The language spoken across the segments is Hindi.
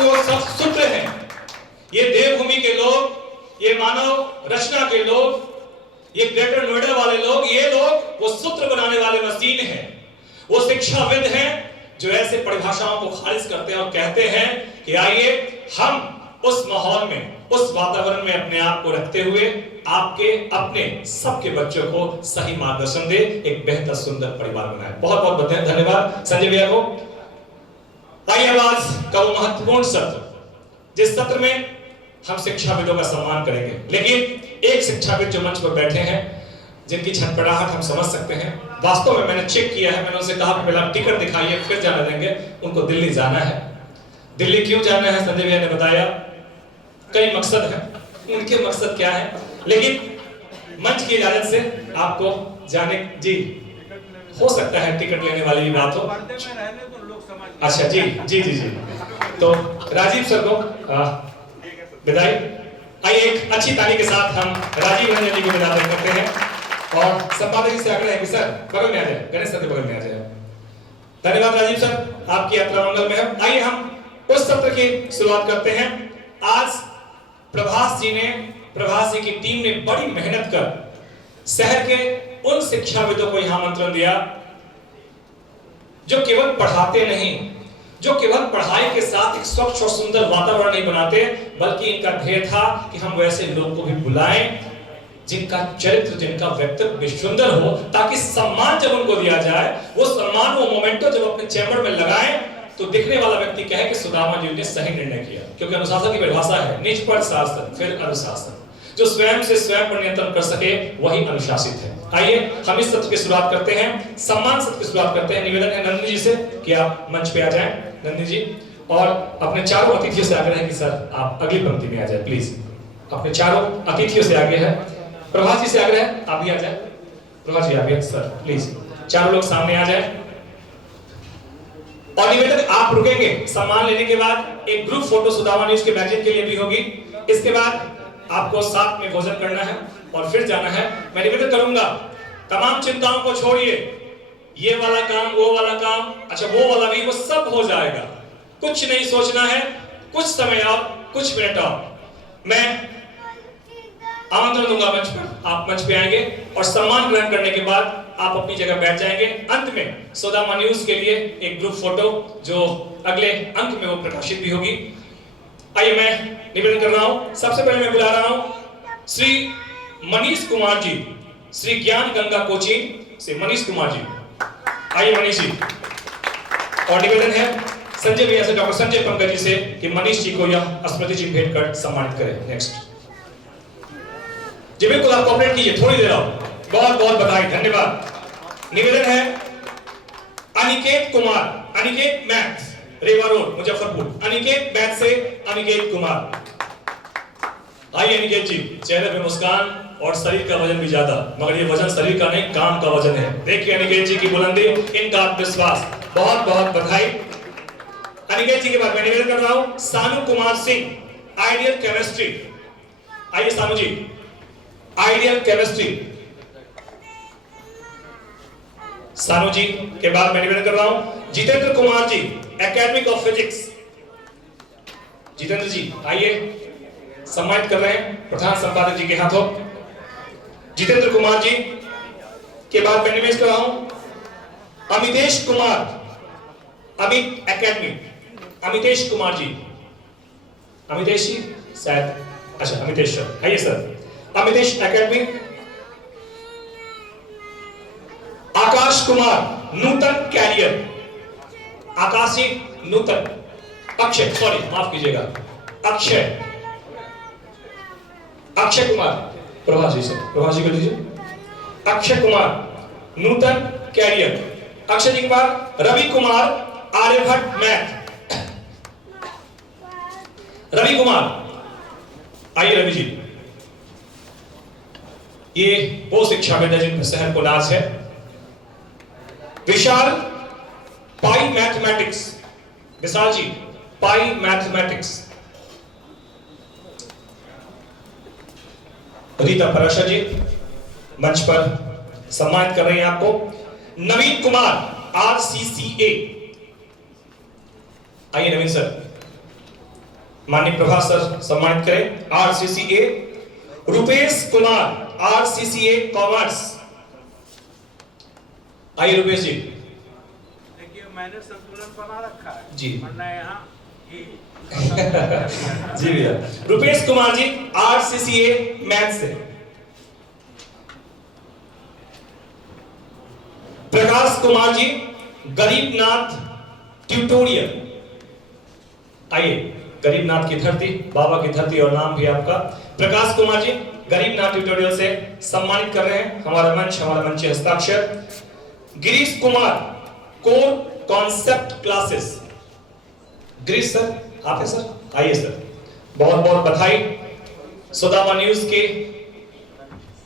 वो सब सूत्र हैं। ये देवभूमि के लोग, ये मानव रचना के लोग, ये ग्रेटर नोएडा वाले लोग, ये लोग वो सूत्र बनाने वाले मशीन हैं। वो शिक्षाविद हैं जो ऐसे परिभाषाओं को खारिज करते हैं और कहते हैं कि आइए हम उस माहौल में, उस वातावरण में अपने आप को रखते हुए आपके अपने सबके बच्चों को सही मार्गदर्शन दे, एक बेहतर सुंदर परिवार बनाए। बहुत बहुत धन्यवाद संजय भैया को। आइए आवाज का वो महत्वपूर्ण सत्र, जिस सत्र में हम शिक्षाविदों का सम्मान करेंगे, लेकिन एक शिक्षाविद जो मंच पर बैठे हैं, जिनकी छटपटाहट हम समझ सकते हैं। वास्तव में मैंने चेक किया है, मैंने उनसे कहा पहले टिकट दिखाइए फिर जाने देंगे। उनको दिल्ली जाना है। दिल्ली क्यों जाना है संजय भैया ने बताया, कई मकसद है। उनके मकसद क्या है, लेकिन मंच की इजाजत से आपको जाने जी हो सकता है टिकट लेने वाली भी बात हो। अच्छा जी जी जी जी, तो राजीव सर को विदाई। आइए एक अच्छी ताली के साथ हम राजीव रंजन जी को विदा करते हैं और संपादक जी से आग्रह है कि सर बगल में आ जाए, गणेश सर के बगल में आ जाए। धन्यवाद राजीव सर, आपकी यात्रा मंगल में है। आइए हम उस सत्र की शुरुआत करते हैं। आज प्रभास जी की टीम ने बड़ी मेहनत कर शहर के उन शिक्षाविदों को यहां आमंत्रण दिया जो केवल पढ़ाते नहीं, जो केवल पढ़ाई के साथ एक स्वच्छ और सुंदर वातावरण नहीं बनाते, बल्कि इनका ध्येय था कि हम वैसे लोगों को भी बुलाएं जिनका चरित्र, जिनका व्यक्तित्व सुंदर हो, ताकि सम्मान जब उनको दिया जाए, वो सम्मान, वो मोमेंटो जब अपने चैम्बर में लगाएं तो दिखने वाला व्यक्ति कहे कि सुदामा जी ने सही निर्णय किया। क्योंकि अनुशासन की परिभाषा है निज पर शासन फिर अनुशासन। जो स्वयं से स्वयं पर नियंत्रण कर सके वही अनुशासित है। आइए हम इस सत्र की शुरुआत करते हैं, सम्मान सत्र की शुरुआत करते हैं। निवेदन है नंदिनी जी से कि आप मंच पे आ जाएं, नंदिनी जी, और अपने चारों अतिथियों से आग्रह है कि सर आप अगली पंक्ति में आ जाए प्लीज। अपने चारों अतिथियों से आग्रह है, प्रभास जी से आग्रह है आप भी आ जाए। प्रभास जी आप भी सर प्लीज, चारों लोग सामने आ जाए। और निवेदन आप रुकेंगे, सम्मान लेने के बाद एक ग्रुप फोटो सुदामा न्यूज के मैगजीन के लिए भी होगी। इसके बाद आपको साथ में भोजन करना है और फिर जाना है। मैं निवेदन करूंगा तमाम चिंताओं को छोड़िए, ये वाला काम, वो वाला काम, अच्छा वो वाला भी, वो सब हो जाएगा। कुछ नहीं सोचना है, कुछ समय और कुछ मिनट और मैं आमंत्रण दूंगा मंच पर, आप मंच पे आएंगे और सम्मान ग्रहण करने के बाद आप अपनी जगह बैठ जाएंगे। अंत में सुदामा न्यूज के लिए एक ग्रुप फोटो जो अगले अंक में वो प्रकाशित भी होगी। आइए मैं निवेदन कर रहा हूं, सबसे पहले मैं बुला रहा हूं श्री मनीष कुमार जी, श्री ज्ञान गंगा कोचिंग से मनीष कुमार जी। आइए मनीष जी। और निवेदन है संजय भैया से, डॉक्टर संजय पंकज जी से कि मनीष जी को यह स्मृति चिन्ह भेंट कर सम्मानित करें। नेक्स्ट जी, बिल्कुल आप कोऑपरेट कीजिए, थोड़ी देर आओ। बहुत बहुत बधाई, धन्यवाद। निवेदन है अनिकेत कुमार, अनिकेत मैथ्स, रेवा रोड मुजफ्फरपुर। अनिकेत मैथ्स से अनिकेत कुमार। आइए अनिकेत जी, चेहरे पे मुस्कान और शरीर का वजन भी ज्यादा, मगर ये वजन शरीर का नहीं, काम का वजन है। देखिए अनिकेत जी की बुलंदी, इनका आत्मविश्वास, बहुत बहुत बधाई। अनिकेत जी के बाद मैं निवेदन कर रहा हूं सानू कुमार सिंह, आइडियल केमिस्ट्री। आइए सानू जी, आइडियल केमिस्ट्री। सानू जी के बाद मैं निवेदन कर रहा हूं Jitendra Kumar ji, academic of physics. Jitendra जी आइए, सम्मानित कर रहे हैं प्रधान संपादक जी के हाथों। जितेंद्र कुमार जी के बाद मैं निवेदन कर रहा हूं अमितेश कुमार, अमित एकेडमी, अमितेश कुमार जी। अमितेश जी शायद, अच्छा अमितेश सर, आइए सर, अमितेश एकेडमी। आकाश कुमार, नूतन कैरियर, आकाशी नूतन, अक्षय, सॉरी माफ कीजिएगा, अक्षय, अक्षय कुमार, प्रभास जी से, प्रभास जी को दीजिए। अक्षय कुमार, नूतन कैरियर। अक्षय जी के बाद रवि कुमार, आर्यभट्ट मैथ। रवि कुमार, आइए रवि जी। ये वो शिक्षाविद है जिन पर शहर को नाज है। विशाल, पाई मैथमेटिक्स, विशाल जी, पाई मैथमेटिक्स। रीता पराशर जी मंच पर सम्मानित कर रहे हैं आपको। नवीन कुमार, RCCA। आइए नवीन सर। माननीय प्रभा सर सम्मानित करें। आरसीसीए रुपेश कुमार, आरसीसीए कॉमर्स। आइए रुपेश जी। देखिए मैंने संतुलन बना रखा है जी। वरना यहाँ जी भैया। रुपेश कुमार जी आरसीसीए मैथ से। प्रकाश कुमार जी गरीबनाथ ट्यूटोरियल। आइए, गरीबनाथ की धरती, बाबा की धरती और नाम भी आपका। प्रकाश कुमार जी गरीबनाथ ट्यूटोरियल से सम्मानित कर रहे हैं हमारा मंच हस्ताक्षर। Girish Kumar core concept classes. Girish sir आप हैं सर, आइए सर, बहुत बहुत बधाई। सुदामा न्यूज के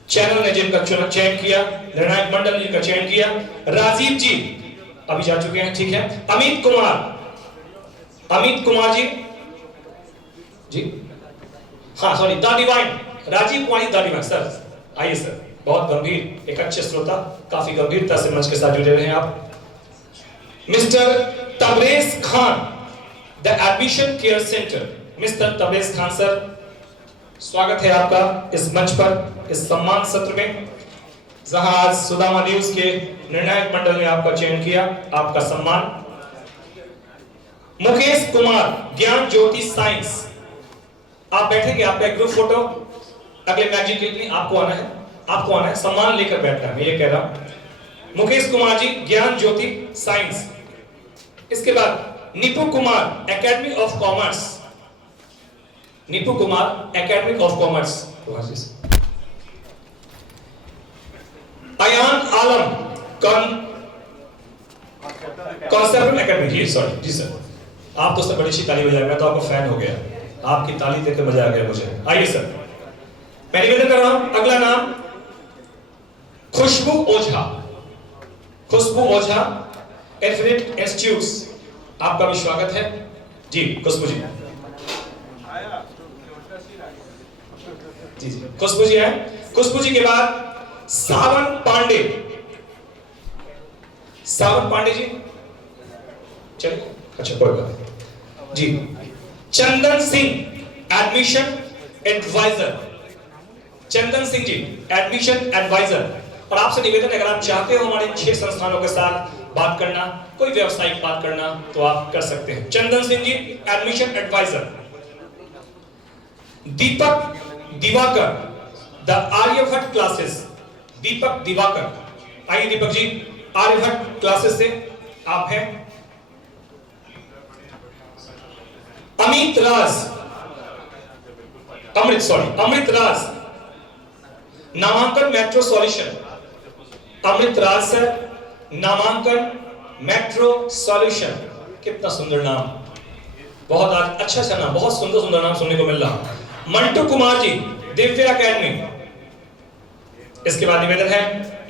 चैनल ने जिनका चयन किया, निर्णायक मंडल ने जिनका चयन किया, राजीव जी अभी जा चुके हैं, ठीक है। अमित कुमार जी हाँ sorry the divine, Rajiv Kumar the divine sir, आइए सर, बहुत गंभीर, एक अच्छे श्रोता, काफी गंभीरता से मंच के साथ जुड़े रहे हैं आप। Mister Tabrez Khan the admission care centre. Mister Tabrez Khan sir, स्वागत है आपका इस मंच पर, इस सम्मान सत्र में, जहां आज सुदामा न्यूज के निर्णायक मंडल ने आपका चयन किया, आपका सम्मान। मुकेश कुमार ज्ञान ज्योति साइंस। आप बैठेंगे, आपका एक ग्रुप फोटो अगले मैगजीन के लिए आपको आना है, सम्मान लेकर बैठना है, मैं ये कह रहा हूं। मुकेश कुमार जी ज्ञान ज्योति साइंस। इसके बाद Neepu Kumar academy of commerce. Neepu Kumar academy of commerce. Ayan Alam concept academy. जी सॉरी, जी सर, आप तो सर बड़ी सी ताली बजाए, मैं तो आपको फैन हो गया, आपकी ताली देखकर मजा आ गया मुझे। आइए सर, मैं निवेदन कर रहा हूं, अगला नाम खुशबू ओझा। खुशबू ओझा इन्फिनिट इंस्टीट्यूट्स, आपका भी स्वागत है जी। खुशबू जी जी खुशबू जी है। खुशबू जी के बाद सावन पांडे। सावन पांडे जी चलिए, अच्छा कोई बात नहीं जी। Chandan Singh admission adviser. चंदन सिंह जी एडमिशन एडवाइजर। और आपसे निवेदन है, अगर आप चाहते हो हमारे 6 संस्थानों के साथ बात करना, कोई व्यावसायिक बात करना, तो आप कर सकते हैं। Chandan Singh ji admission adviser. Deepak Diwakar the Aryabhatta classes. Deepak Diwakar, आइए दीपक जी, आर्यभट्ट क्लासेस से आप हैं। अमित राज नामांकन metro solution. Amrit Raj sir नामांकन मेट्रो सॉल्यूशन। कितना सुंदर नाम, बहुत अच्छा सा नाम, बहुत सुंदर नाम सुनने को मिल रहा। मंटू कुमार जी दिव्या एकेडमी। इसके बाद निवेदन है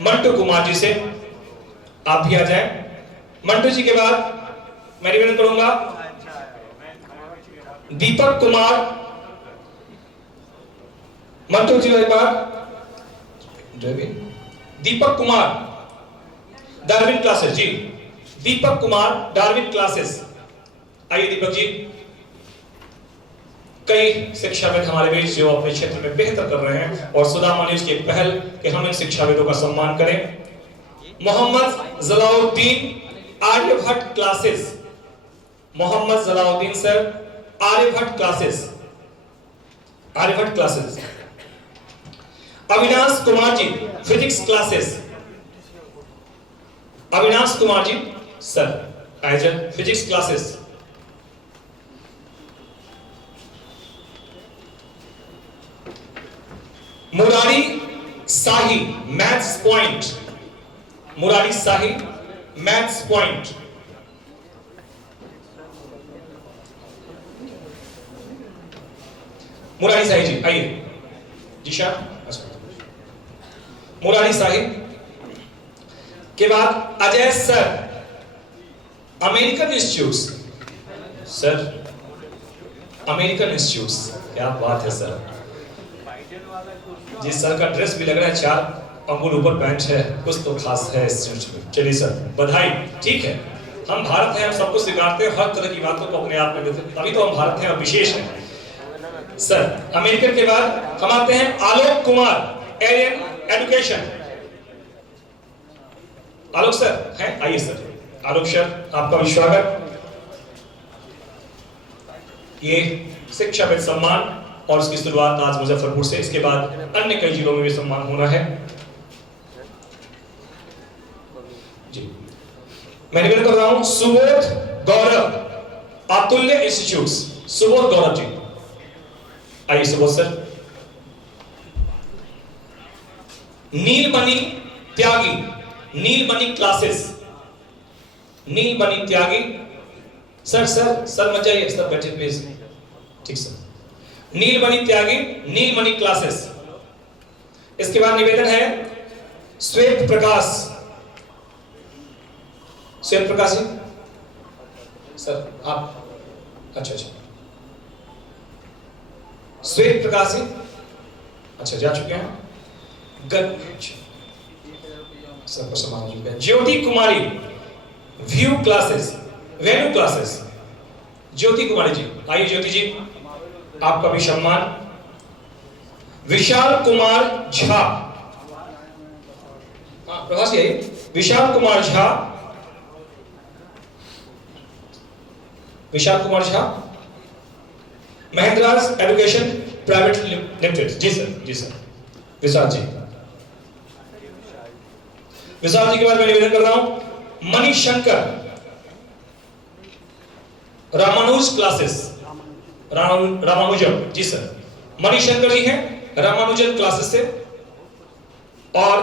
मंटू कुमार जी से, आप भी आ जाएं। मंटू जी के बाद मैं निवेदन करूंगा दीपक कुमार। मंटू जी के बाद दीपक कुमार डार्विन क्लासेस। जी दीपक कुमार डार्विन क्लासेस, आइए दीपक जी। कई शिक्षाविद हमारे बीच जो अपने क्षेत्र में बेहतर कर रहे हैं, और सुदामा न्यूज की एक पहल कि हम इन शिक्षाविदों का सम्मान करें। Mohammad Jalauddin Aryabhatta classes. Mohammad Jalauddin sir Aryabhatta classes, Aryabhatta classes. Avinash Kumar ji physics classes. Avinash Kumar ji sir आयोजन physics classes. Murari Shahi maths point. Murari Shahi maths point. Murari Shahi ji आइए जी शाह। मुरारी शाही के बाद Ajay sir American institutes. Sir American institutes, क्या बात है सर जी। सर का ड्रेस भी लग रहा है 4 अंगुल ऊपर पैंट है, कुछ तो खास है इस चीज में। चलिए सर बधाई, ठीक है, हम भारत हैं, हम सब कुछ स्वीकारते हैं, हर तरह की बातों को अपने आप में लेते हैं, तभी तो हम भारत हैं और विशेष हैं। सर अमेरिकन के बाद हम आते हैं आलोक कुमार, एरियन एजुकेशन। आलोक सर हैं, आइए सर। आलोक सर आपका भी स्वागत। ये शिक्षाविद सम्मान और इसकी शुरुआत आज मुजफ्फरपुर से, इसके बाद अन्य कई जिलों में भी सम्मान होना है जी। मैं निवेदन कर रहा हूं सुबोध गौरव, अतुल्य इंस्टीट्यूट। सुबोध गौरव जी आइए। सुबोध सर। नीलमणि त्यागी, नीलमणि क्लासेस, नीलमणि त्यागी। सर सर सर मत जाइए सर, बैठे प्लीज। ठीक सर। नीलमणि त्यागी, नीलमणि क्लासेस। इसके बाद निवेदन है श्वेत प्रकाश, श्वेत प्रकाश जी सर आप, अच्छा अच्छा। श्वेत प्रकाश जी अच्छा जा चुके हैं। सर को सम्मान हो चुका है। ज्योति कुमारी, व्यू क्लासेस, वेन्यू क्लासेस। ज्योति कुमारी जी आइए। ज्योति जी आपका भी सम्मान। विशाल कुमार झा, प्रभास जी आइए। Vishal Kumar Jha, Vishal Kumar Jha, Mahindras education private limited. जी सर, जी सर। विशाल जी, विशाल जी के बाद मैं निवेदन कर रहा हूं मणिशंकर, रामानुज क्लासेस, रामानुजम। जी सर। मणिशंकर जी हैं रामानुजन क्लासेस से। और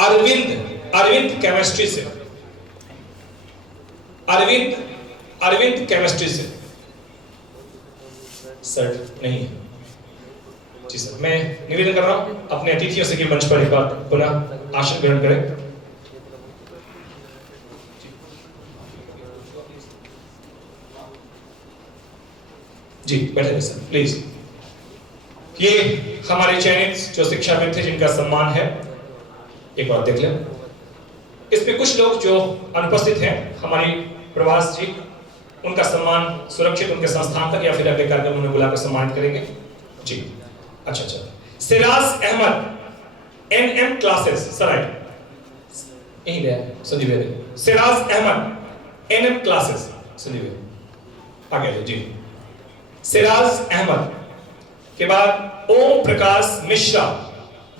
अरविंद, अरविंद केमिस्ट्री से, अरविंद केमिस्ट्री से। सर नहीं है जी सर। मैं निवेदन कर रहा हूं अपने अतिथियों से कि मंच पर एक बार पुनः आसन ग्रहण करें। जी बैठे सर प्लीज। ये हमारे चयनित जो शिक्षाविद थे जिनका सम्मान है, एक बार देख लें। इसमें कुछ लोग जो अनुपस्थित हैं, हमारी प्रवास जी, उनका सम्मान सुरक्षित उनके संस्थान तक या फिर अगले कार्यक्रम में बुलाकर सम्मानित करेंगे जी। अच्छा अच्छा। Siraj Ahmad, NM classes, sir आइए यहीं गया संदीप। सिराज अहमद, एनएम क्लासेस, संदीप आगे जी। सिराज अहमद के बाद Om Prakash Mishra,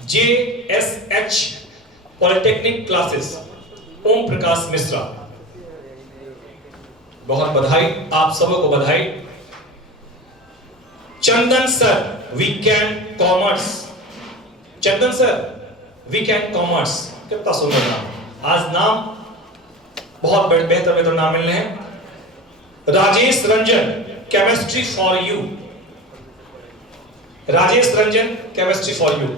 JSH polytechnic classes, Om Prakash Mishra. बहुत बधाई, आप सबको बधाई। Chandan sir, weekend commerce, Chandan sir weekend commerce. कितना सुंदर नाम, आज नाम बहुत बेहतर बेहतर नाम मिल रहे हैं। Rajesh Ranjan, chemistry for you, Rajesh Ranjan, chemistry for you.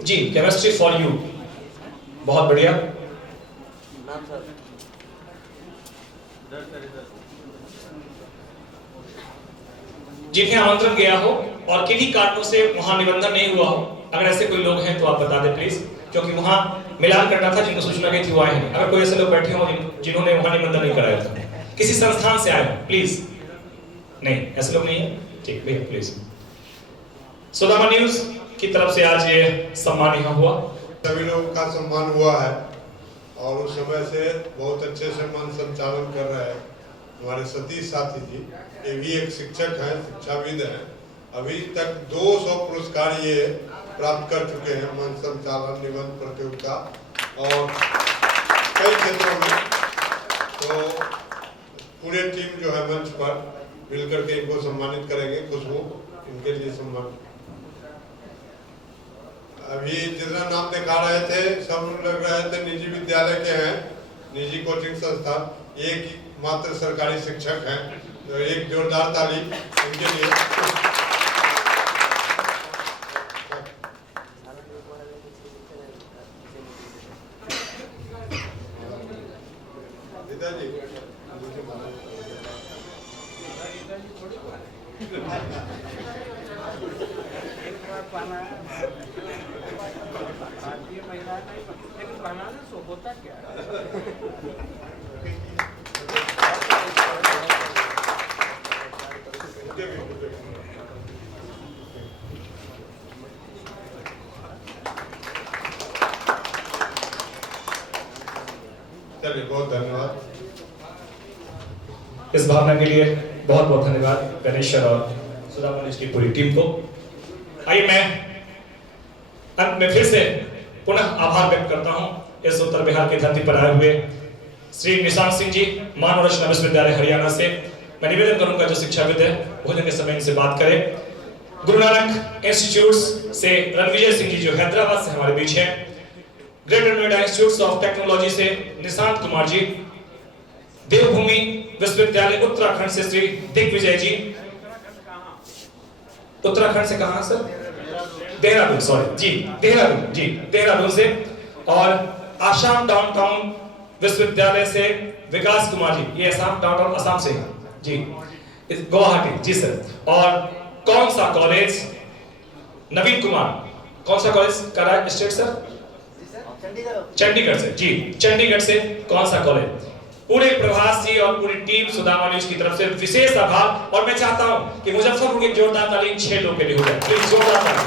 जी केमिस्ट्री फॉर यू, बहुत बढ़िया। जिन्हें आमंत्रण गया हो और किन्हीं कारणों से वहां निबंधन नहीं हुआ हो, अगर ऐसे कोई लोग हैं तो आप बता दें प्लीज, क्योंकि वहां मिलान करना था। जिनको सूचना गई थी वो आए हैं। अगर कोई ऐसे लोग बैठे हो जिन्होंने वहां निबंधन नहीं कराया था, किसी संस्थान से आए हो, प्लीज। नहीं ऐसे लोग नहीं है, ठीक भैया प्लीज। सुदामा न्यूज की तरफ से आज ये सम्मान यहाँ हुआ। सभी लोगों का सम्मान हुआ है और उस समय से बहुत अच्छे से मन संचालन कर रहे हैं हमारे सतीश साथी जी। ये भी एक शिक्षक हैं, शिक्षाविद हैं। अभी तक 200 पुरस्कार ये प्राप्त कर चुके हैं, मन संचालन, निबंध प्रतियोगिता और कई क्षेत्रों में। तो पूरे टीम जो है मंच पर मिलकर के इनको सम्मानित करेंगे। खुशबू इनके लिए सम्मान। अभी जितना नाम दिखा रहे थे सब लग रहे थे निजी विद्यालय के हैं, निजी कोचिंग संस्थान। एक मात्र सरकारी शिक्षक हैं, तो एक जोरदार ताली उनके लिए। पिताजी पहनाने से होता क्या है? चलिए, बहुत धन्यवाद। इस भावना के लिए बहुत बहुत धन्यवाद गणेश सर और सुधा मनीष की पूरी टीम को। आइए मैं अंत में फिर से पुनः आभार व्यक्त करता हूं इस उत्तर बिहार की धरती पर आए हुए श्री निशांत सिंह जी, मानव रचना विश्वविद्यालय हरियाणा से। मैं निवेदन करूंगा जो शिक्षाविद है भोजन के समय इनसे बात करें। गुरु नानक इंस्टीट्यूट से रणविजय सिंह जी जो हैदराबाद से हमारे बीच हैं। Greater Noida institute of technology से निशांत कुमार जी। देवभूमि विश्वविद्यालय उत्तराखंड से श्री दिग्विजय जी। उत्तराखंड से कहां सर? देहरादून, सॉरी जी, देहरादून जी, देहरादून से। और आसाम डाउनटाउन विश्वविद्यालय से विकास कुमार जी, ये आसाम डाउनटाउन असम से जी, गुवाहाटी जी सर। और कौन सा कॉलेज? नवीन कुमार, कौन सा कॉलेज का रहा स्टेट सर? चंडीगढ़ से जी, चंडीगढ़ से कौन सा कॉलेज? पूरे प्रभास जी और पूरी टीम सुधा मनीष की तरफ से विशेष आभार। और मैं चाहता हूं कि मुजफ्फरपुर की जोरदार ताली 6 लोग के लिए हो जाए, प्लीज जोरदार ताली।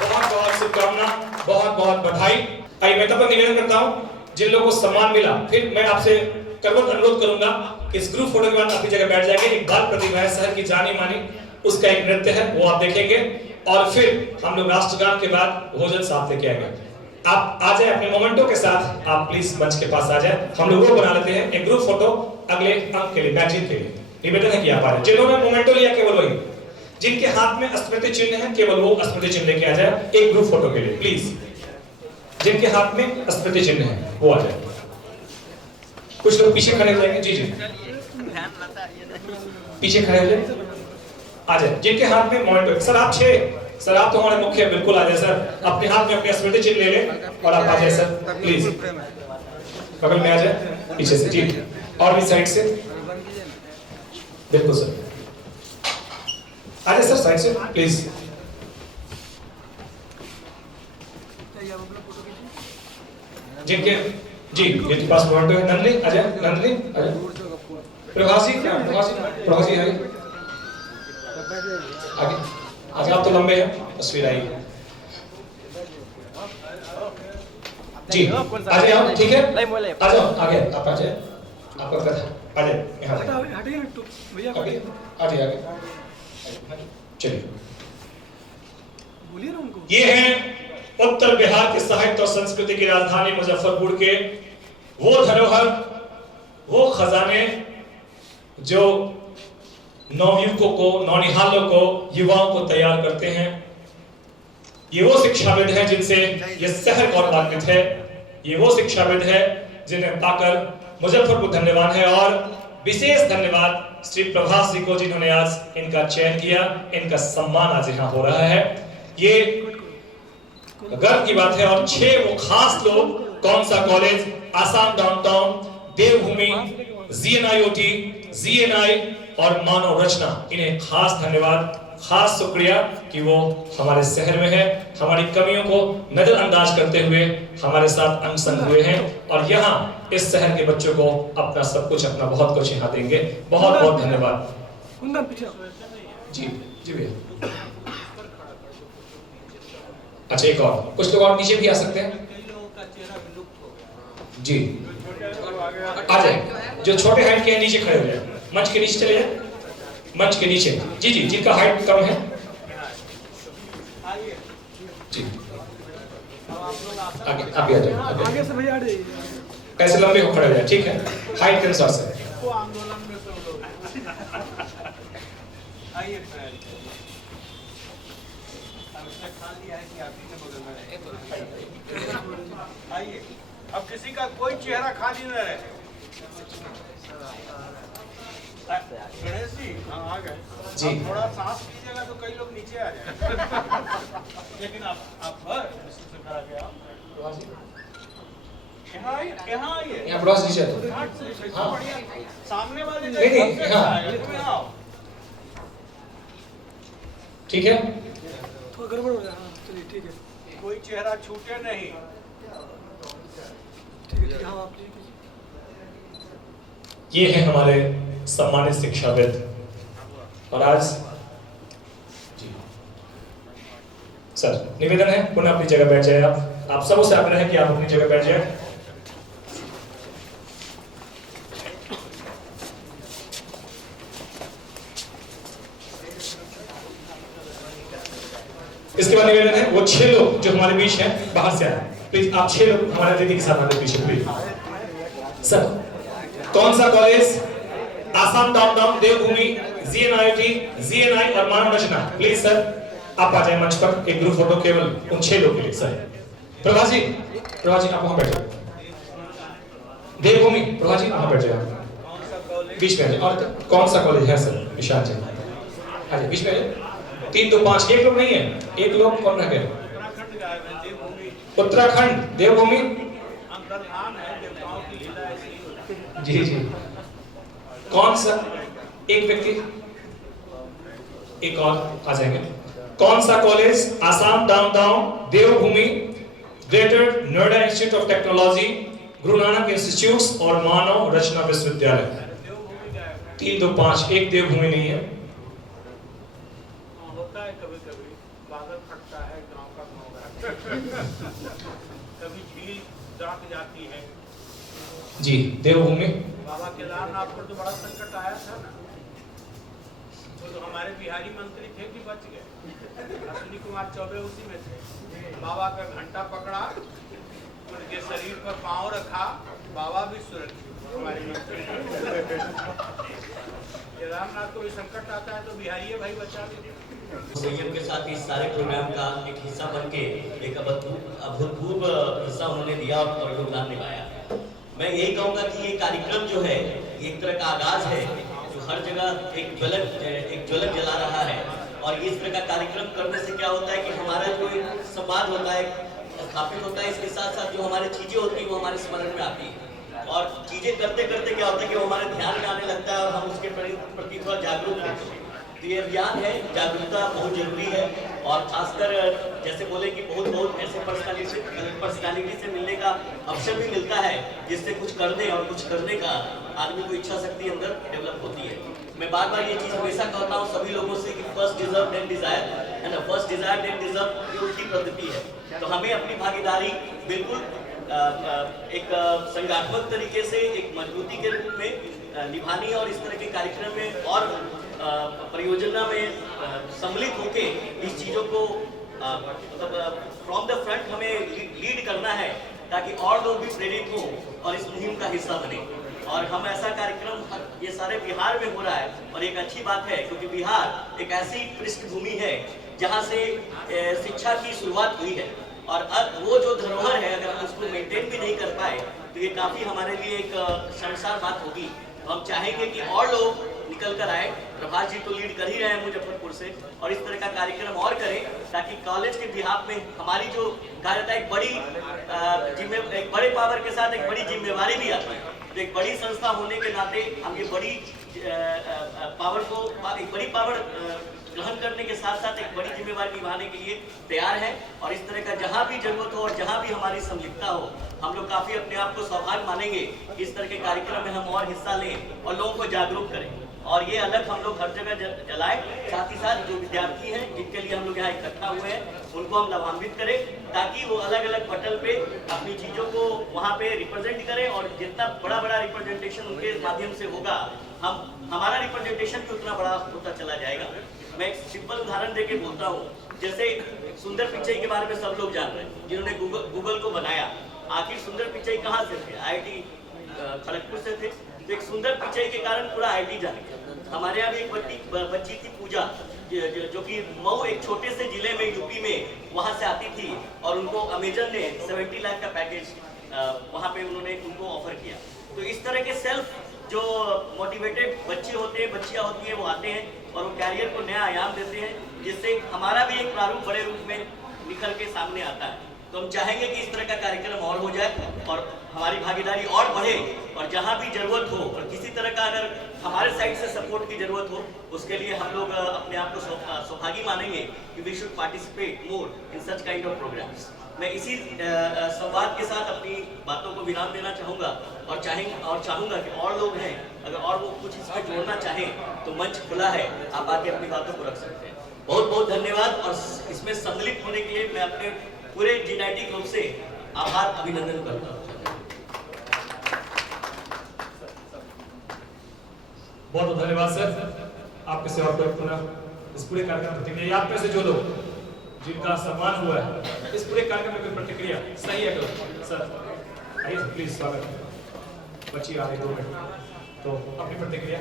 बहुत बहुत शुभकामना, बहुत बहुत बधाई। आइए मैं तब तक निवेदन करता हूं जिन लोगों को सम्मान मिला, फिर मैं आपसे करवट अनुरोध करूंगा इस ग्रुप फोटो के बाद अपनी जगह बैठ जाएंगे। एक बाल प्रतिभा है शहर की जानी मानी, उसका एक नृत्य है वो आप देखेंगे। और फिर हम लोग राष्ट्रगान के बाद भोजन साथ लेके आएंगे। आप आ जाए अपने मोमेंटो के साथ, आप प्लीज मंच के पास आ जाए। हम लोग वो बना लेते हैं एक ग्रुप फोटो अगले अंक के लिए, मैचिंग के लिए। निवेदन है कि आप आ जाए। जिन्होंने मोमेंटो लिया केवल वही, जिनके हाथ में स्मृति चिन्ह है केवल वो स्मृति चिन्ह लेके आ जाए एक ग्रुप फोटो के लिए प्लीज। जिनके हाथ में स्मृति चिन्ह है वो आ जाए। कुछ लोग पीछे खड़े हो जाएंगे। जी जी, पीछे खड़े हो जाए, आ जाए। जिनके हाथ में मोमेंटो, सर आप 6, सर आप तो हमारे मुख्य, बिल्कुल आ जाए सर। अपने हाथ में अपने स्मृति चिन्ह ले लें और आप आ जाए सर प्लीज। बगल में आ जाए, पीछे से जी, और भी साइड से, बिल्कुल सर आ जाए सर साइड से प्लीज। जिनके जी, जिनके पास मोमेंटो है, नंदनी आ जाए, नंदनी आ जाए। प्रभासी, क्या प्रभासी है आगे? आगे आप तो लंबे हैं, तस्वीर आई जी, आ जाए आप, ठीक है आ जाओ आगे, आप आ जाए, आपका कथा आ जाए यहाँ आगे, आ जाए आगे, चलिए। बोलिए ना उनको। ये हैं उत्तर बिहार के साहित्य और संस्कृति की राजधानी मुजफ्फरपुर के वो धरोहर, वो खजाने जो नवयुवकों को, नौनिहालों को, युवाओं को तैयार करते हैं। ये वो शिक्षाविद हैं जिनसे ये शहर गौरवान्वित है। ये वो शिक्षाविद है जिन्हें पाकर मुजफ्फरपुर धन्यवाद है। और विशेष धन्यवाद श्री प्रभास जी को जिन्होंने आज इनका चयन किया, इनका सम्मान आज यहाँ हो रहा है। ये गर्व की बात है। और 6 वो खास लोग, कौन सा कॉलेज? आसाम डाउनटाउन, देवभूमि, GNIOT, GNI और मानव रचना। इन्हें खास धन्यवाद, खास शुक्रिया कि वो हमारे शहर में है, हमारी कमियों को नजरअंदाज करते हुए हमारे साथ अंग संग हुए हैं। और यहाँ इस शहर के बच्चों को अपना सब कुछ, अपना बहुत कुछ यहाँ देंगे। बहुत बहुत धन्यवाद जी। जी भैया, अच्छा एक और, कुछ लोग और नीचे भी आ सकते हैं जी, आ जाए। जो छोटे हाइट के हैं नीचे खड़े हो जाए, मंच के नीचे चले जाए, मंच के नीचे जी जी, जिनका हाइट कम है जी, आगे आप भी आ जाओ, आगे से भैया कैसे लंबे हो खड़े हो जाए, ठीक है, हाइट के अनुसार से। आंदोलन में सब लोग आइए, आइए। अब किसी का कोई चेहरा खाली न रहे। गणेश जी आ गए जी, थोड़ा सांस लीजिएगा तो कई लोग नीचे आ जाए। लेकिन आप करा के आप यहाँ आइए, यहाँ ब्रॉस नीचे हाँ, सामने वाले नहीं हाँ, ठीक है, थोड़ा गड़बड़ हो जाए। हाँ चलिए ठीक है, कोई चेहरा छूटे नहीं। ये है हमारे सम्मानित शिक्षाविद। और आज जी सर निवेदन है, पुनः अपनी जगह बैठ जाए। आप सबों से आग्रह है कि आप अपनी जगह बैठ जाए। इसके बाद निवेदन है वो 6 लोग जो हमारे बीच हैं बाहर से आए, प्लीज आप 6 लोग हमारे अतिथि के साथ हमारे पीछे प्लीज। सर कौन सा कॉलेज? आसाम डाउनटाउन, देवभूमि, जीएनआईटी, जीएनआई और मानव रचना। प्लीज सर आप आ जाए मंच पर, एक ग्रुप फोटो केवल उन 6 लोग के लिए। सर प्रभा जी आप वहां बैठे। देवभूमि प्रभा जी वहां बैठ जाए, बीच में। और कौन सा कॉलेज है सर? विशाल जी आ जाए बीच में। 3 2 5 एक लोग नहीं है, एक लोग कौन रह गए? उत्तराखंड देवभूमि। जी कौन सा? एक व्यक्ति, एक और आ जाएंगे। कौन सा college? Assam downtown, Devbhoomi, greater Noida institute of technology, Guru Nanak institute और मानव रचना विश्वविद्यालय। 3 2 5 एक देवभूमि नहीं है। कभी झील दांत जाती है। जी देवभूमि। बाबा केदारनाथ पर तो बड़ा संकट आया था ना, तो हमारे बिहारी मंत्री थे कि बच गए। अश्विनी कुमार चौबे उसी में थे। बाबा का घंटा पकड़ा, उनके शरीर पर पांव रखा, बाबा भी सुरक्षित हमारे मंत्री। केदारनाथ को भी संकट आता है तो बिहारी भाई बचा लेते। संयम के साथ इस सारे प्रोग्राम का एक हिस्सा बनके एक अभूतपूर्व हिस्सा उन्होंने दिया और योगदान निभाया। मैं यही कहूँगा कि ये कार्यक्रम जो है एक तरह का आगाज है जो हर जगह एक ज्वलक जला रहा है। और इस तरह का कार्यक्रम करने से क्या होता है कि हमारा जो एक संवाद होता है स्थापित होता है, इसके साथ साथ जो हमारी चीजें होती है वो हमारे स्मरण में आती है। और चीजें करते करते क्या होता है कि वो हमारे ध्यान में आने लगता है और हम उसके प्रति थोड़ा जागरूक होते हैं। तो ये ज्ञान है, जागरूकता बहुत जरूरी है। और खासकर जैसे बोले कि बहुत ऐसे पर्सनालिटी से मिलने का अवसर भी मिलता है जिससे कुछ करने और कुछ करने का आदमी को इच्छा शक्ति अंदर डेवलप होती है। मैं बार बार ये चीज हमेशा कहता हूँ सभी लोगों से कि फर्स्ट डिजर्व देन डिजायर, है ना। फर्स्ट डिजायर देन डिजर्व ये उल्टी पद्धति है। तो हमें अपनी भागीदारी बिल्कुल एक संगठनात्मक तरीके से एक मजबूती के रूप में निभानी और इस तरह के कार्यक्रम में और परियोजना में सम्मिलित होके इस चीजों को मतलब फ्रॉम द फ्रंट हमें लीड करना है ताकि और लोग भी प्रेरित हों और इस मुहिम का हिस्सा बने। और हम ऐसा कार्यक्रम ये सारे बिहार में हो रहा है और एक अच्छी बात है क्योंकि बिहार एक ऐसी पृष्ठभूमि है जहाँ से शिक्षा की शुरुआत हुई है। और अब वो जो धरोहर है अगर हम उसको मेंटेन भी नहीं कर पाए तो ये काफी हमारे लिए एक शर्मसार बात होगी। तो हम चाहेंगे कि और लोग निकल कर आए। प्रभात जी तो लीड कर ही रहे हैं मुजफ्फरपुर से और इस तरह का कार्यक्रम और करें ताकि कॉलेज के बिहाफ में हमारी जो कार्यता एक बड़े पावर के साथ एक बड़ी जिम्मेवारी भी आती है। तो एक बड़ी संस्था होने के नाते हम ये बड़ी पावर को एक बड़ी पावर ग्रहण करने के साथ साथ एक बड़ी जिम्मेवारी निभाने के लिए तैयार है। और इस तरह का जहाँ भी जरूरत हो और जहाँ भी हमारी संलिप्तता हो हम लोग काफी अपने आप को सौभाग्य मानेंगे इस तरह के कार्यक्रम में हम और हिस्सा लें और लोगों को जागरूक करें। और ये अलग हम लोग हर जगह जलाएं। साथ ही साथ जो विद्यार्थी हैं जिनके लिए हम लोग यहाँ इकट्ठा हुए हैं उनको हम लाभान्वित करें ताकि वो अलग अलग पटल पे अपनी चीजों को वहाँ पे रिप्रेजेंट करें। और जितना बड़ा रिप्रेजेंटेशन उनके माध्यम से होगा हमारा रिप्रेजेंटेशन भी उतना बड़ा होता चला जाएगा। मैं एक सिंपल उदाहरण देके बोलता हूँ। जैसे सुंदर पिचई के बारे में सब लोग जान रहे हैं जिन्होंने गूगल को बनाया। आखिर सुंदर पिचई कहाँ से थे? IIT खड़गपुर से थे। तो एक सुंदर पिचई के कारण पूरा IIT जाने गया। हमारे यहाँ भी एक बच्ची थी पूजा जो कि मऊ एक छोटे से जिले में यूपी में वहाँ से आती थी और उनको अमेजन ने 70 लाख का पैकेज वहाँ पे उनको ऑफर किया। तो इस तरह के सेल्फ जो मोटिवेटेड बच्चे होते हैं बच्चियाँ होती हैं वो आते हैं और वो कैरियर को नया आयाम देते हैं जिससे हमारा भी एक प्रारूप बड़े रूप में निखर के सामने आता है। तो हम चाहेंगे कि इस तरह का कार्यक्रम और हो जाए और हमारी भागीदारी और बढ़े और जहाँ भी जरूरत हो और किसी तरह का अगर हमारे साइड से सपोर्ट की जरूरत हो उसके लिए हम लोग अपने आप को सौभागी मानेंगे कि we should participate more in such kind of programs. मैं इसी संवाद के साथ अपनी बातों को विराम देना चाहूँगा और चाहूँगा कि और लोग हैं, अगर और वो कुछ इसमें जोड़ना चाहें तो मंच खुला है, आप आके अपनी बातों को रख सकते हैं। बहुत बहुत धन्यवाद और इसमें सम्मिलित होने के लिए मैं अपने पूरे जीनाइटी ग्रुप से आभार अभिनंदन करता हूँ। बहुत बहुत धन्यवाद सर, आपके सेवा पुनः इस पूरे कार्यक्रम प्रतिक्रिया। आप में से जो लोग जिनका सम्मान हुआ है इस पूरे कार्यक्रम में कोई प्रतिक्रिया सही है तो सर आइए प्लीज, स्वागत है। बच्ची आ रही 2 मिनट तो अपनी प्रतिक्रिया।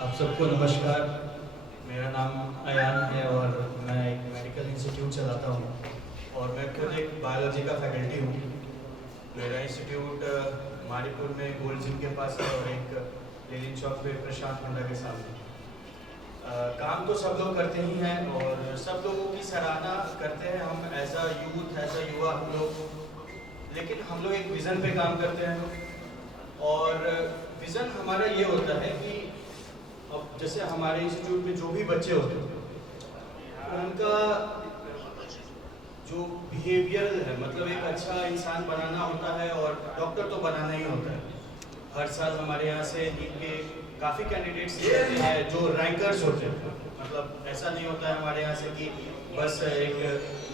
आप सबको नमस्कार। मेरा नाम अयान है और मैं एक मेडिकल इंस्टीट्यूट चलाता हूँ और मैं खुद एक बायोलॉजी का फैकल्टी हूँ। मेरा इंस्टीट्यूट मारीपुर में गोल्ड जिम के पास है और एक लेलिन चौक पे प्रशांत होंडा के सामने। काम तो सब लोग करते ही हैं और सब लोगों की सराहना करते हैं हम as a youth, as a युवा हम लोग, लेकिन हम लोग एक विज़न पे काम करते हैं और विज़न हमारा ये होता है कि अब जैसे हमारे इंस्टीट्यूट में जो भी बच्चे होते हैं उनका जो बिहेवियरल है, मतलब एक अच्छा इंसान बनाना होता है और डॉक्टर तो बनाना ही होता है। हर साल हमारे यहाँ से नीट के काफ़ी कैंडिडेट्स निकलते हैं जो रैंकर्स होते हैं। मतलब ऐसा नहीं होता है हमारे यहाँ से कि बस एक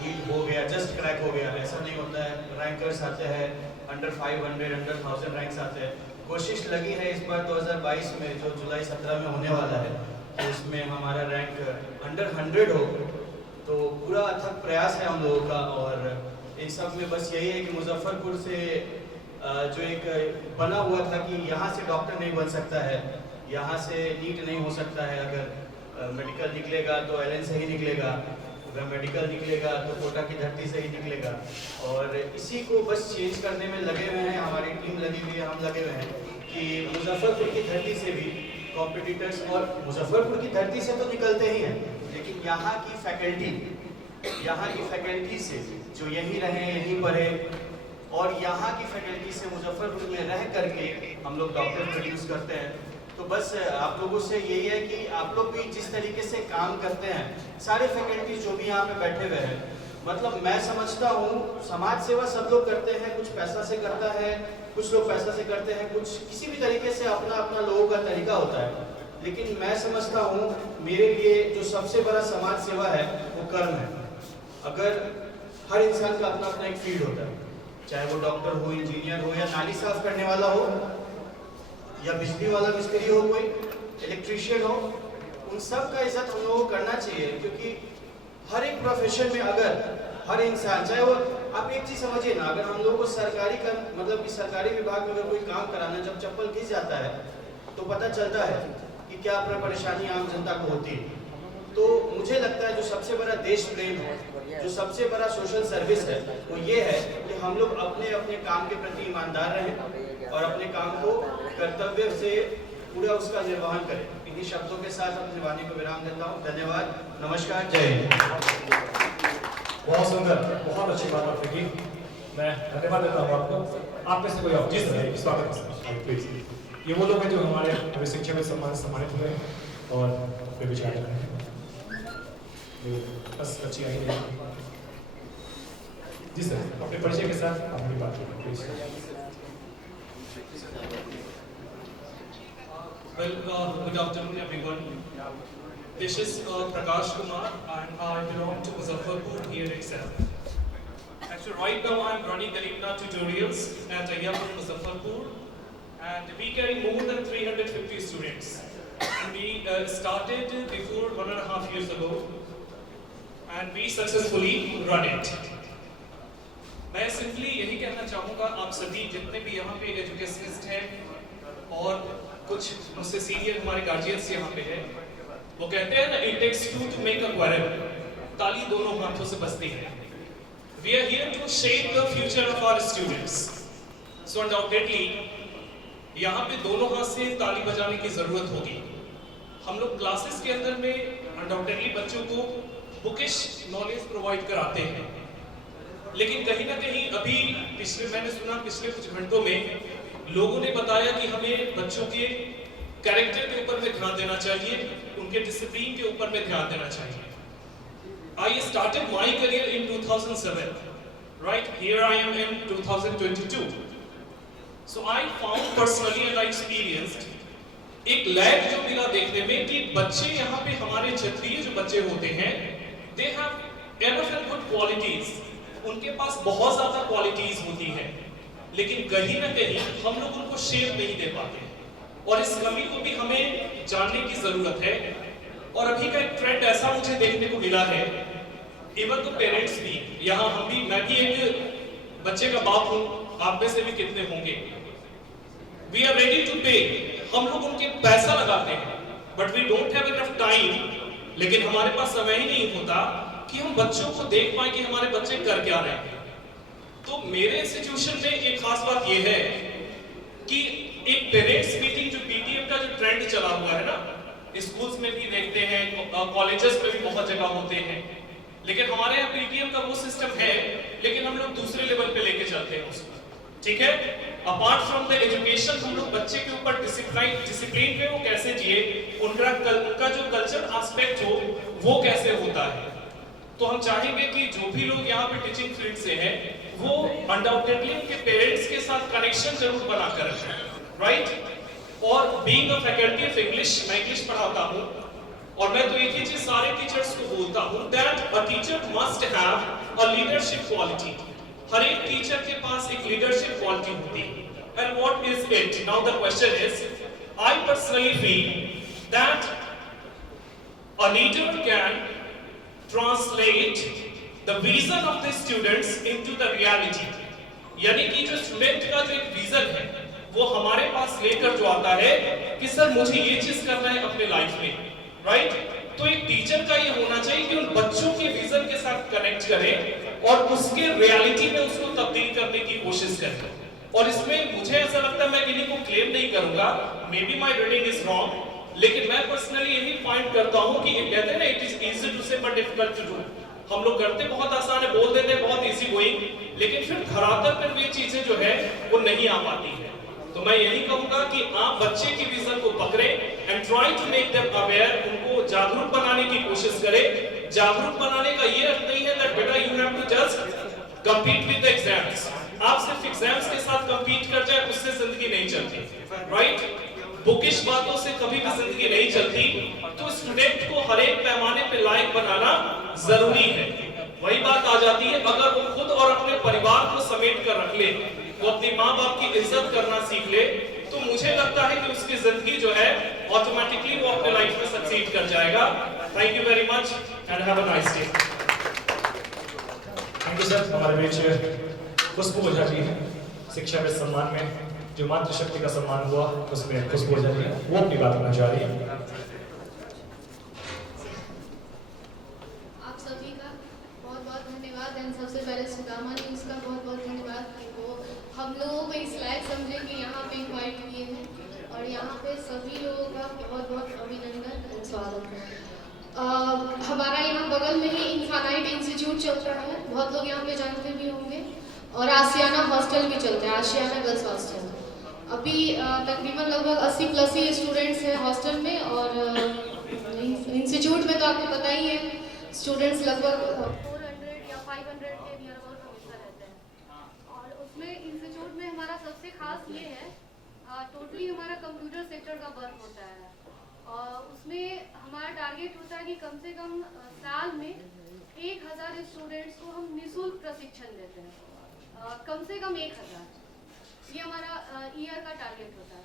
नीट हो गया, जस्ट क्रैक हो गया, ऐसा नहीं होता है। रैंकर्स आते हैं, अंडर 500, अंडर 1000 रैंक्स आते हैं। कोशिश लगी है इस बार 2022 में जो जुलाई 17 में होने वाला है तो उसमें हमारा रैंक अंडर 100 हो, तो पूरा अथक प्रयास है हम लोगों का। और इन सब में बस यही है कि मुजफ्फरपुर से जो एक बना हुआ था कि यहाँ से डॉक्टर नहीं बन सकता है, यहाँ से नीट नहीं हो सकता है, अगर मेडिकल निकलेगा तो एलएन से ही निकलेगा, अगर मेडिकल निकलेगा तो कोटा की धरती से ही निकलेगा। और इसी को बस चेंज करने में लगे हुए हैं, हमारी टीम लगी हुई है, हम लगे हुए हैं कि मुजफ्फरपुर की धरती से भी कॉम्पिटिटर्स, और मुजफ्फरपुर की धरती से तो निकलते ही हैं, लेकिन यहाँ की फैकल्टी से जो यहीं रहे, यहीं पढ़े और यहाँ की फैकल्टी से मुजफ्फरपुर में रह करके हम लोग डॉक्टर प्रोड्यूस करते हैं। तो बस आप लोगों से यही है कि आप लोग भी जिस तरीके से काम करते हैं, सारे फैकल्टी जो भी यहाँ पे बैठे हुए हैं, मतलब मैं समझता हूँ समाज सेवा सब लोग करते हैं, कुछ पैसा से करता है, कुछ लोग पैसा से करते हैं, कुछ किसी भी तरीके से अपना अपना लोगों का तरीका होता है। लेकिन मैं समझता हूँ मेरे लिए जो सबसे बड़ा समाज सेवा है वो कर्म है। अगर हर इंसान का अपना अपना एक फील्ड होता है, चाहे वो डॉक्टर हो, इंजीनियर हो, या नाली साफ करने वाला हो, या बिजली वाला मिस्त्री हो, कोई इलेक्ट्रीशियन हो, उन सब का इज्जत हम लोगों को करना चाहिए। क्योंकि हर एक प्रोफेशन में अगर हर इंसान, चाहे वो, आप एक चीज़ समझिए ना, अगर हम लोगों को सरकारी का मतलब कि सरकारी विभाग में अगर कोई काम कराना, जब चप्पल घिस जाता है तो पता चलता है कि क्या परेशानी आम जनता को होती है। तो मुझे लगता है जो सबसे बड़ा देश प्रेम है, जो सबसे बड़ा सोशल सर्विस है, वो ये है कि हम लोग अपने अपने काम के प्रति ईमानदार रहें और अपने काम को कर्तव्य से पूरा उसका निर्वहन करें। इन्हीं शब्दों के साथ अपनी वाणी को विराम देता हूँ। धन्यवाद, नमस्कार, जय हिंद। बहुत सुंदर, बहुत अच्छी बात आपने की, मैं धन्यवाद देता हूँ आपको। आप में से कोई और जी सर, स्वागत है प्लीज। ये वो लोग हैं जो हमारे शिक्षा में सम्मानित हुए और वे विचार रहे हैं, बस अच्छी आई नहीं। जी सर, अपने परिचय के साथ अपनी बात करें please. Well, good afternoon everyone. This is Prakash Kumar and I belong to Muzaffarpur here itself. Actually, right now I am running Garibna tutorials at Ayyapur Muzaffarpur, and we carry more than 350 students. And we started before 1.5 years ago, and we successfully run it. मैं सिंपली यही कहना चाहूँगा, आप सभी जितने भी यहाँ पे एजुकेशनिस्ट हैं और कुछ मुझसे सीनियर हमारे गार्जियंस यहाँ पे हैं, वो कहते हैं ना, it takes two to make a quarrel, ताली दोनों हाथों से बजती है। We are here to shape the future of our students. So undoubtedly यहाँ पे दोनों हाथ से ताली बजाने की जरूरत होगी। हम लोग क्लासेस के अंदर में अनडाउटेडली बच्चों को बुकिश नॉलेज प्रोवाइड कराते हैं, लेकिन कहीं ना कहीं अभी मैंने सुना पिछले कुछ घंटों में लोगों ने बताया कि हमें बच्चों के कैरेक्टर के ऊपर में ध्यान देना चाहिए, उनके डिसिप्लिन के ऊपर में ध्यान देना चाहिए। I started my career in 2007, right? Here I am in 2022. So I found personally and I experienced एक लैग जो मिला देखने में कि बच्चे यहाँ पे हमारे क्षेत्रीय जो बच्चे होते हैं, they have enough and good qualities, उनके पास बहुत ज़्यादा क्वालिटीज होती हैं, लेकिन कहीं ना कहीं हम लोग उनको शेप नहीं दे पाते, और इस कमी को भी हमें जानने की ज़रूरत है। और अभी का एक ट्रेंड ऐसा मुझे देखने को मिला है, इवन तो पेरेंट्स भी, यहाँ हम भी, मैं भी एक बच्चे का बाप हूँ, आप में से भी कितने होंगे, वी आर रेडी टू पे, हम लोग उनके पैसा लगाते हैं, but we don't have enough time, लेकिन हमारे पास समय ही नहीं होता कि हम बच्चों को देख पाए कि हमारे बच्चे कर क्या रहे हैं। तो मेरे इंस्टीट्यूशन में एक खास बात यह है कि एक पेरेंट्स मीटिंग, जो पीटीएम का जो ट्रेंड चला हुआ है ना, स्कूल्स में भी देखते हैं, कॉलेजेस में भी बहुत जगह होते हैं, लेकिन हमारे यहाँ पीटीएम का वो सिस्टम है, लेकिन हम लोग दूसरे लेवल पे लेके चलते हैं उसको, ठीक है। अपार्ट फ्रॉम द एजुकेशन, हम लोग बच्चे के ऊपर डिसिप्लिन पे वो कैसे जिए, उनका जो कल्चर एस्पेक्ट हो वो कैसे होता है। तो हम चाहेंगे कि जो भी लोग यहाँ पे टीचिंग फील्ड से हैं, वो अनडाउटेडली उनके पेरेंट्स के साथ कनेक्शन जरूर बनाकर रखें, राइट। और being a faculty of English, मैं इंग्लिश पढ़ाता हूँ, और मैं तो एक ही चीज सारे टीचर्स को बोलता हूँ, that a teacher must have a leadership quality. हर एक टीचर के पास एक लीडरशिप क्वालिटी होती है। And what is it? Now the question is, I personally feel that a leader can translate the vision of the students into the reality. यानी कि जो स्टूडेंट का जो एक विजन है, वो हमारे पास लेकर जो आता है कि सर मुझे ये चीज करना है अपने लाइफ में, राइट। तो एक टीचर का ये होना चाहिए कि उन बच्चों के विजन के साथ कनेक्ट करें और उसके रियलिटी में उसको तब्दील करने की कोशिश करें। और इसमें मुझे ऐसा लगता है, मैं किन्हीं को क्लेम नहीं करूंगा, may be my reading is wrong, लेकिन मैं पर्सनली यही फाइंड करता हूं कि कहते हैं ना, इट इज इजी टू से बट डिफिकल्ट टू डू। हम लोग करते बहुत आसान है, बोल देते हैं बहुत इजी गोइंग, लेकिन फिर धरातल पर वे चीजें जो है वो नहीं आ पाती है। तो मैं यही कहूंगा कि आप बच्चे की विजन को पकड़ें and try to make them aware, उनको जागरूक बनाने की कोशिश करें। जागरूक बनाने का ये अर्थ नहीं है दैट बेटा you have to just compete with the exams. आप सिर्फ एग्जाम्स के साथ कम्पीट कर जाए, उससे जिंदगी नहीं चलती, राइट। बुकिश बातों से कभी भी जिंदगी नहीं चलती। तो स्टूडेंट को हर एक पैमाने पे लायक बनाना जरूरी है। वही बात आ जाती है, अगर वो खुद और अपने परिवार को समेट कर रख ले, वो अपनी माँ बाप की इज्जत करना सीख ले, तो मुझे लगता है कि उसकी जिंदगी जो है ऑटोमेटिकली वो अपने लाइफ में सक्सीड कर जाएगा। Thank you very much and have a nice day. Thank you sir. हमारे बीच खुशबू ओझा जी हैं, शिक्षा के सम्मान में जो मातृशक्ति का सम्मान हुआ उसमें खुशबू ओझा जी वो अपनी बात करना चाह रही है। आप सभी का बहुत बहुत धन्यवाद। एंड सबसे पहले सुदामा न्यूज़ का बहुत बहुत धन्यवाद कि वो हम लोगों को इस लायक समझे कि यहाँ पे इन्वाइट किए हैं, और यहाँ पे सभी लोगों का बहुत बहुत अभिनंदन और स्वागत है। हमारा यहाँ बगल में ही इन्फानाइट इंस्टीट्यूट चल रहा है, बहुत लोग यहाँ पे जानते भी होंगे, और आशियाना हॉस्टल भी चलते हैं, आशियाना गर्ल्स हॉस्टल। अभी तकरीबन लगभग 80 प्लस ही स्टूडेंट्स हैं हॉस्टल में, और इंस्टीट्यूट में तो आपको पता ही है स्टूडेंट्स लगभग 400 या 500 के नियर अबाउट हमेशा रहते हैं। और उसमें इंस्टीट्यूट में हमारा सबसे खास ये है, टोटली हमारा कंप्यूटर सेक्टर का वर्क होता है, और उसमें हमारा टारगेट होता है कि कम से कम साल में 1000 स्टूडेंट्स को हम निःशुल्क प्रशिक्षण देते हैं, कम से कम 1000, ये हमारा ईयर का टारगेट होता है।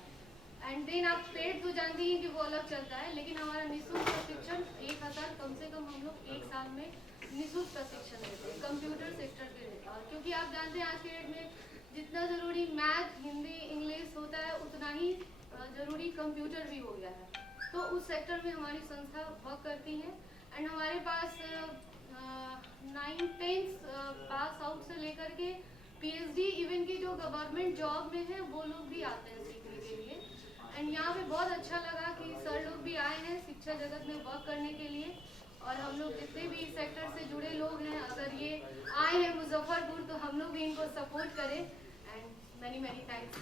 एंड देन आप पेड तो जानती हैं कि वो अलग चलता है, लेकिन हमारा निःशुल्क प्रशिक्षण 1000 कम से कम हम लोग एक साल में निःशुल्क प्रशिक्षण देते हैं कंप्यूटर सेक्टर पे। क्योंकि आप जानते हैं आज के डेट में जितना ज़रूरी मैथ, हिंदी, इंग्लिश होता है, उतना ही ज़रूरी कंप्यूटर भी हो गया है। तो उस सेक्टर में हमारी संस्था वर्क करती है। एंड हमारे पास 9-10 पास आउट से लेकर के PhD इवन की जो गवर्नमेंट जॉब में है वो लोग भी आते हैं सीखने के लिए। एंड यहाँ पे बहुत अच्छा लगा कि सर लोग भी आए हैं शिक्षा जगत में वर्क करने के लिए, और हम लोग जितने भी सेक्टर से जुड़े लोग हैं, अगर ये आए हैं मुजफ्फरपुर तो हम लोग भी इनको सपोर्ट करें। And many thanks.